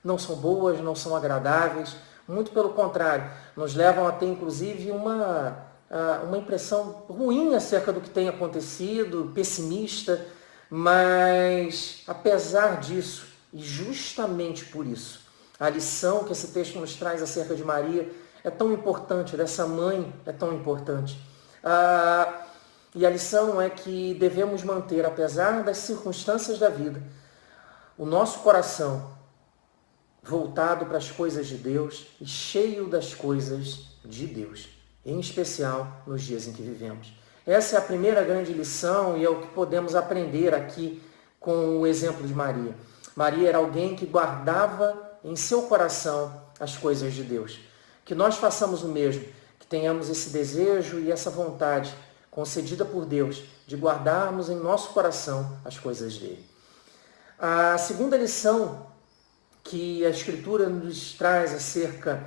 não são boas, não são agradáveis, muito pelo contrário, nos levam a ter inclusive uma impressão ruim acerca do que tem acontecido, pessimista, mas apesar disso, e justamente por isso, a lição que esse texto nos traz acerca de Maria é tão importante, dessa mãe é tão importante. E a lição é que devemos manter, apesar das circunstâncias da vida, o nosso coração voltado para as coisas de Deus e cheio das coisas de Deus, em especial nos dias em que vivemos. Essa é a primeira grande lição e é o que podemos aprender aqui com o exemplo de Maria. Maria era alguém que guardava em seu coração as coisas de Deus. Que nós façamos o mesmo, que tenhamos esse desejo e essa vontade concedida por Deus de guardarmos em nosso coração as coisas dele. A segunda lição que a Escritura nos traz acerca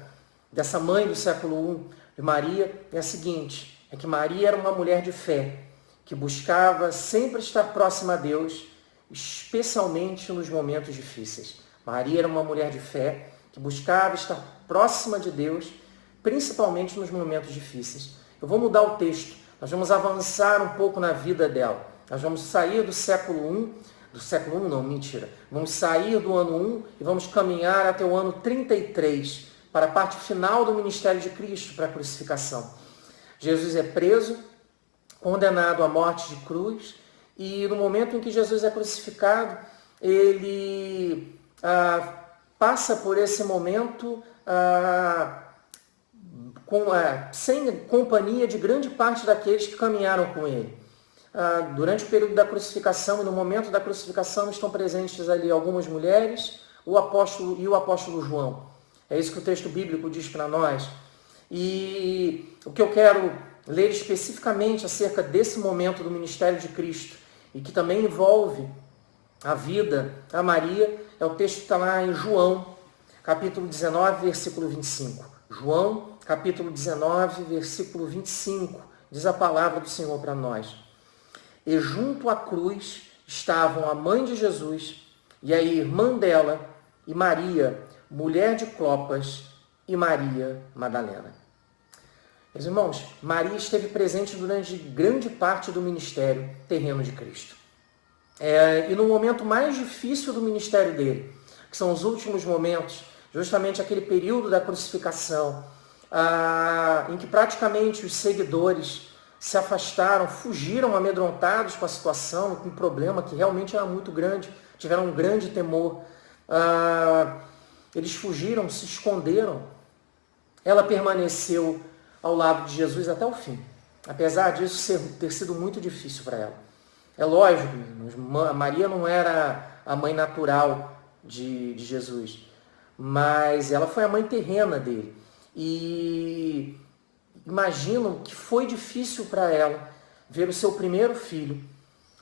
dessa mãe do século I, de Maria, é a seguinte, é que Maria era uma mulher de fé, que buscava sempre estar próxima a Deus, especialmente nos momentos difíceis. Maria era uma mulher de fé, que buscava estar próxima de Deus, principalmente nos momentos difíceis. Eu vou mudar o texto, nós vamos avançar um pouco na vida dela. Nós vamos sair do século I, vamos sair do ano 1 e vamos caminhar até o ano 33, para a parte final do ministério de Cristo, para a crucificação. Jesus é preso, condenado à morte de cruz, e no momento em que Jesus é crucificado, ele passa por esse momento sem companhia de grande parte daqueles que caminharam com ele. Durante o período da crucificação e no momento da crucificação estão presentes ali algumas mulheres o apóstolo João. É isso que o texto bíblico diz para nós. E o que eu quero ler especificamente acerca desse momento do ministério de Cristo e que também envolve a vida a Maria, é o texto que está lá em João, capítulo 19, versículo 25. João, capítulo 19, versículo 25, diz a palavra do Senhor para nós. E junto à cruz estavam a mãe de Jesus e a irmã dela e Maria, mulher de Clopas, e Maria Madalena. Meus irmãos, Maria esteve presente durante grande parte do ministério terreno de Cristo. E no momento mais difícil do ministério dele, que são os últimos momentos, justamente aquele período da crucificação, em que praticamente os seguidores se afastaram, fugiram amedrontados com a situação, com o problema que realmente era muito grande, tiveram um grande temor. Eles fugiram, se esconderam. Ela permaneceu ao lado de Jesus até o fim, apesar disso ter sido muito difícil para ela. É lógico, Maria não era a mãe natural de Jesus, mas ela foi a mãe terrena dele. E imagino que foi difícil para ela ver o seu primeiro filho,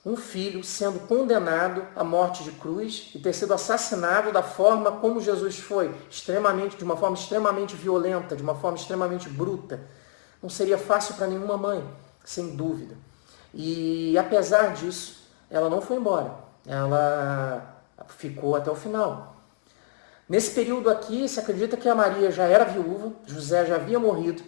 um filho sendo condenado à morte de cruz e ter sido assassinado da forma como Jesus foi, de uma forma extremamente violenta, de uma forma extremamente bruta. Não seria fácil para nenhuma mãe, sem dúvida. E apesar disso, ela não foi embora, ela ficou até o final. Nesse período aqui, se acredita que a Maria já era viúva, José já havia morrido,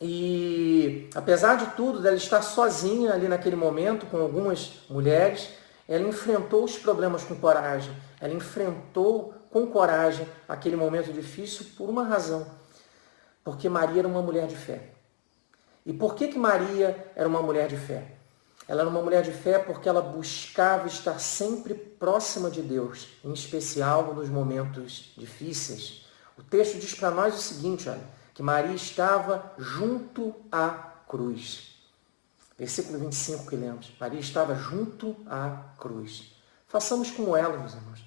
e apesar de tudo, dela estar sozinha ali naquele momento, com algumas mulheres, ela enfrentou os problemas com coragem, ela enfrentou com coragem aquele momento difícil por uma razão, porque Maria era uma mulher de fé. E por que Maria era uma mulher de fé? Ela era uma mulher de fé porque ela buscava estar sempre próxima de Deus, em especial nos momentos difíceis. O texto diz para nós o seguinte, olha, que Maria estava junto à cruz. Versículo 25 que lemos. Maria estava junto à cruz. Façamos como ela, meus irmãos.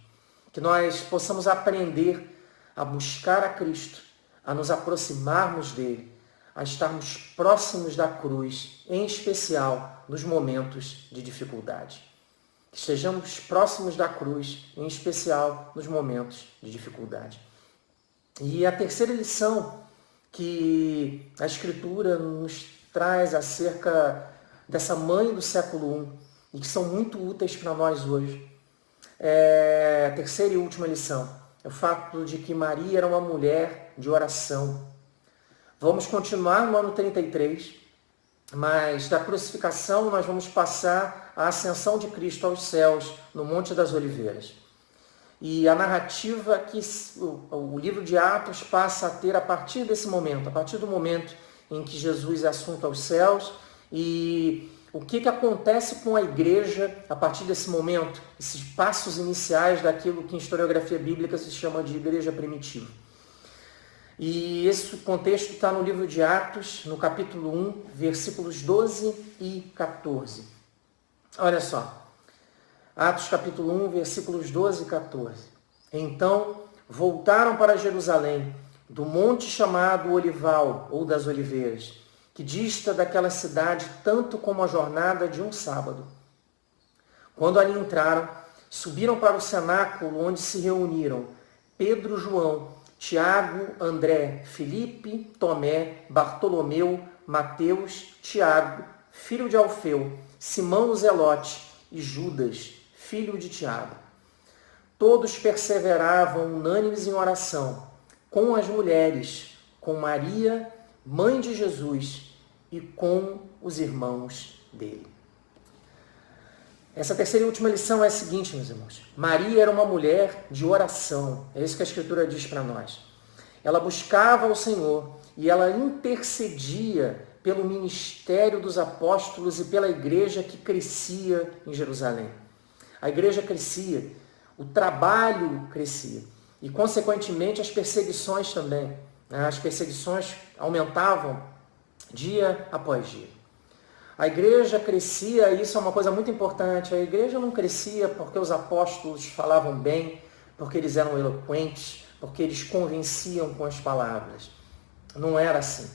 Que nós possamos aprender a buscar a Cristo, a nos aproximarmos dele, a estarmos próximos da cruz, em especial nos momentos de dificuldade. Que estejamos próximos da cruz, em especial nos momentos de dificuldade. E a terceira lição que a Escritura nos traz acerca dessa mãe do século I e que são muito úteis para nós hoje. A terceira e última lição é o fato de que Maria era uma mulher de oração. Vamos continuar no ano 33, mas da crucificação nós vamos passar à ascensão de Cristo aos céus, no Monte das Oliveiras. E a narrativa que o livro de Atos passa a ter a partir desse momento, a partir do momento em que Jesus é assunto aos céus, e o que acontece com a igreja a partir desse momento, esses passos iniciais daquilo que em historiografia bíblica se chama de igreja primitiva. E esse contexto está no livro de Atos, no capítulo 1, versículos 12 e 14. Olha só. Atos capítulo 1, versículos 12 e 14. Então voltaram para Jerusalém, do monte chamado Olival, ou das Oliveiras, que dista daquela cidade tanto como a jornada de um sábado. Quando ali entraram, subiram para o cenáculo onde se reuniram Pedro, João, Tiago, André, Filipe, Tomé, Bartolomeu, Mateus, Tiago, filho de Alfeu, Simão o Zelote e Judas, filho de Tiago. Todos perseveravam unânimes em oração, com as mulheres, com Maria, mãe de Jesus, e com os irmãos dele. Essa terceira e última lição é a seguinte, meus irmãos. Maria era uma mulher de oração. É isso que a Escritura diz para nós. Ela buscava o Senhor e ela intercedia pelo ministério dos apóstolos e pela igreja que crescia em Jerusalém. A igreja crescia, o trabalho crescia e, consequentemente, as perseguições também. As perseguições aumentavam dia após dia. A igreja crescia, e isso é uma coisa muito importante, a igreja não crescia porque os apóstolos falavam bem, porque eles eram eloquentes, porque eles convenciam com as palavras. Não era assim.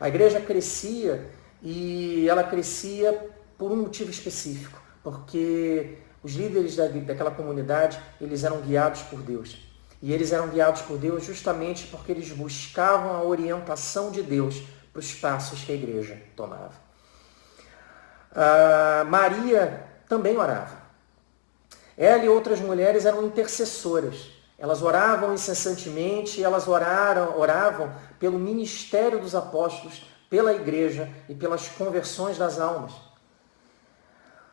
A igreja crescia e ela crescia por um motivo específico, porque os líderes daquela comunidade, eles eram guiados por Deus. E eles eram guiados por Deus justamente porque eles buscavam a orientação de Deus para os passos que a igreja tomava. Maria também orava. Ela e outras mulheres eram intercessoras. Elas oravam incessantemente, elas oravam pelo ministério dos apóstolos, pela igreja e pelas conversões das almas.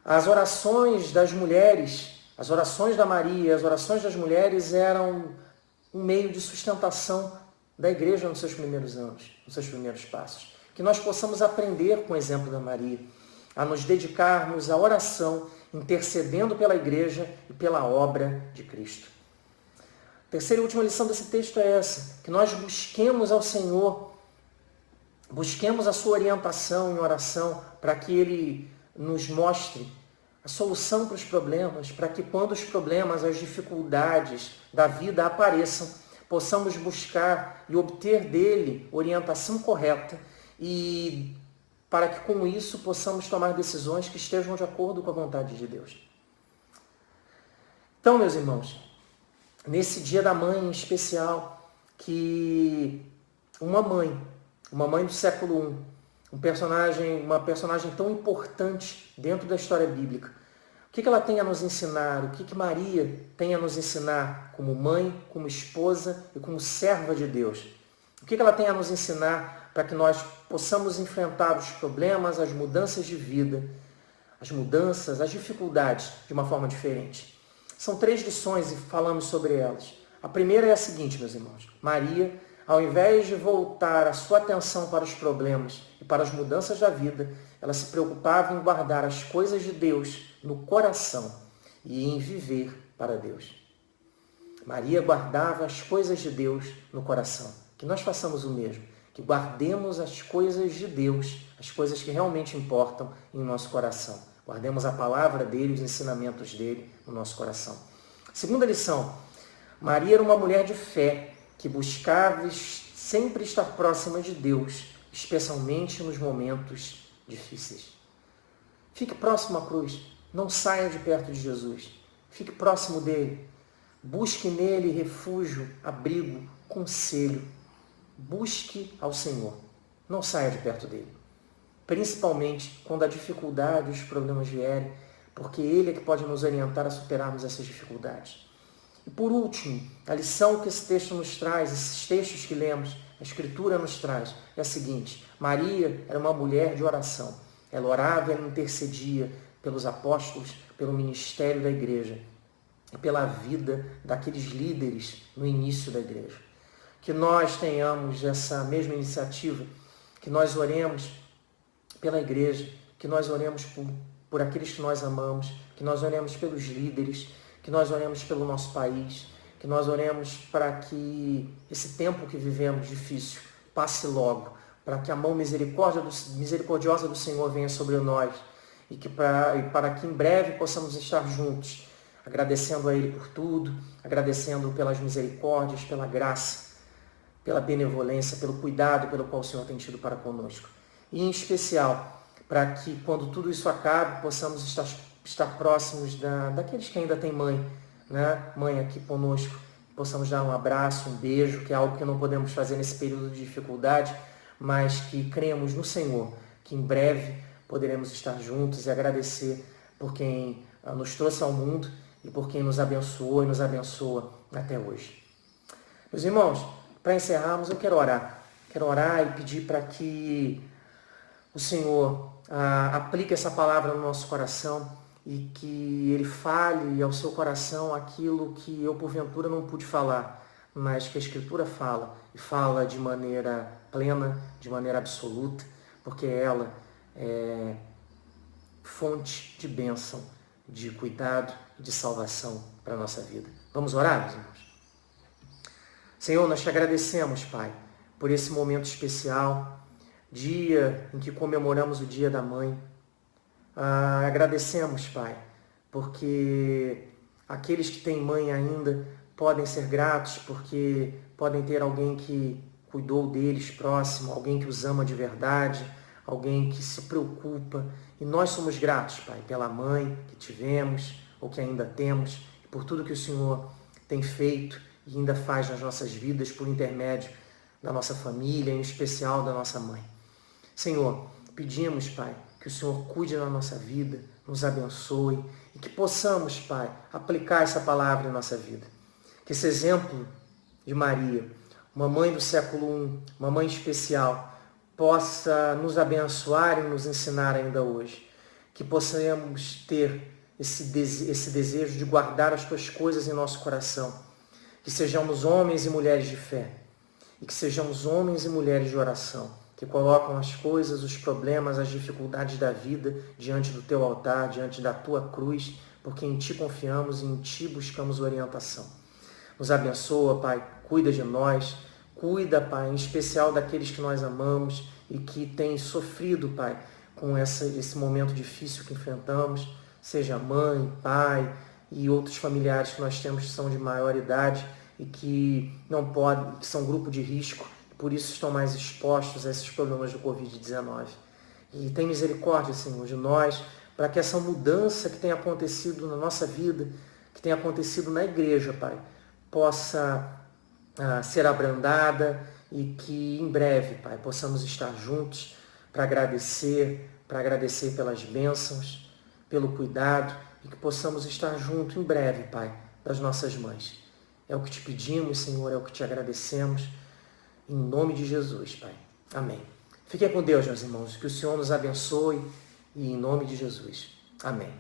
As orações das mulheres, as orações da Maria, as orações das mulheres eram um meio de sustentação da igreja nos seus primeiros anos, nos seus primeiros passos. Que nós possamos aprender com o exemplo da Maria, a nos dedicarmos à oração, intercedendo pela igreja e pela obra de Cristo. A terceira e última lição desse texto é essa, que nós busquemos ao Senhor, busquemos a sua orientação em oração, para que Ele nos mostre a solução para os problemas, para que quando os problemas, as dificuldades da vida apareçam, possamos buscar e obter dele orientação correta e para que com isso possamos tomar decisões que estejam de acordo com a vontade de Deus. Então, meus irmãos, nesse dia da mãe em especial, que uma mãe do século I, uma personagem tão importante dentro da história bíblica, o que ela tem a nos ensinar? O que Maria tem a nos ensinar como mãe, como esposa e como serva de Deus? O que ela tem a nos ensinar para que nós possamos enfrentar os problemas, as mudanças de vida, as mudanças, as dificuldades de uma forma diferente? São 3 lições e falamos sobre elas. A primeira é a seguinte, meus irmãos. Maria, ao invés de voltar a sua atenção para os problemas e para as mudanças da vida, ela se preocupava em guardar as coisas de Deus no coração e em viver para Deus. Maria guardava as coisas de Deus no coração. Que nós façamos o mesmo, que guardemos as coisas de Deus, as coisas que realmente importam em nosso coração. Guardemos a palavra dele, os ensinamentos dele no nosso coração. Segunda lição, Maria era uma mulher de fé que buscava sempre estar próxima de Deus, especialmente nos momentos difíceis. Fique próximo à cruz, não saia de perto de Jesus. Fique próximo dele. Busque nele refúgio, abrigo, conselho. Busque ao Senhor. Não saia de perto dele. Principalmente quando a dificuldade e os problemas vierem, porque ele é que pode nos orientar a superarmos essas dificuldades. E por último, a lição que esse texto nos traz, esses textos que lemos, a Escritura nos traz, é a seguinte: Maria era uma mulher de oração. Ela orava e ela intercedia pelos apóstolos, pelo ministério da igreja e pela vida daqueles líderes no início da igreja. Que nós tenhamos essa mesma iniciativa, que nós oremos pela igreja, que nós oremos por aqueles que nós amamos, que nós oremos pelos líderes, que nós oremos pelo nosso país, que nós oremos para que esse tempo que vivemos difícil passe logo, para que a mão misericordiosa do Senhor venha sobre nós e para que em breve possamos estar juntos, agradecendo a Ele por tudo, agradecendo pelas misericórdias, pela graça, pela benevolência, pelo cuidado pelo qual o Senhor tem tido para conosco. E em especial, para que quando tudo isso acabe, possamos estar próximos daqueles que ainda têm mãe, né? Mãe aqui conosco, possamos dar um abraço, um beijo, que é algo que não podemos fazer nesse período de dificuldade, mas que cremos no Senhor, que em breve poderemos estar juntos e agradecer por quem nos trouxe ao mundo e por quem nos abençoou e nos abençoa até hoje. Meus irmãos, para encerrarmos, eu quero orar. Quero orar e pedir para que o Senhor aplique essa palavra no nosso coração e que Ele fale ao seu coração aquilo que eu, porventura, não pude falar, mas que a Escritura fala, e fala de maneira plena, de maneira absoluta, porque ela é fonte de bênção, de cuidado e de salvação para a nossa vida. Vamos orar, meus irmãos? Senhor, nós te agradecemos, Pai, por esse momento especial, dia em que comemoramos o Dia da Mãe. Agradecemos, Pai, porque aqueles que têm mãe ainda podem ser gratos, porque podem ter alguém que cuidou deles próximo, alguém que os ama de verdade, alguém que se preocupa. E nós somos gratos, Pai, pela mãe que tivemos ou que ainda temos, e por tudo que o Senhor tem feito e ainda faz nas nossas vidas por intermédio da nossa família, em especial da nossa mãe. Senhor, pedimos, Pai, que o Senhor cuide da nossa vida, nos abençoe e que possamos, Pai, aplicar essa palavra em nossa vida. Que esse exemplo de Maria, uma mãe do século I, uma mãe especial, possa nos abençoar e nos ensinar ainda hoje. Que possamos ter esse desejo de guardar as tuas coisas em nosso coração. Que sejamos homens e mulheres de fé. e que sejamos homens e mulheres de oração, que colocam as coisas, os problemas, as dificuldades da vida diante do teu altar, diante da tua cruz, porque em ti confiamos e em ti buscamos orientação. Nos abençoa, Pai, cuida de nós, cuida, Pai, em especial daqueles que nós amamos e que têm sofrido, Pai, com esse momento difícil que enfrentamos, seja mãe, pai e outros familiares que nós temos que são de maior idade e que não podem, que são grupo de risco, por isso estão mais expostos a esses problemas do Covid-19. E tem misericórdia, Senhor, de nós, para que essa mudança que tem acontecido na nossa vida, que tem acontecido na igreja, Pai, possa ser abrandada e que em breve, Pai, possamos estar juntos para agradecer pelas bênçãos, pelo cuidado e que possamos estar juntos em breve, Pai, das nossas mães. É o que te pedimos, Senhor, é o que te agradecemos. Em nome de Jesus, Pai. Amém. Fiquem com Deus, meus irmãos. Que o Senhor nos abençoe e em nome de Jesus. Amém.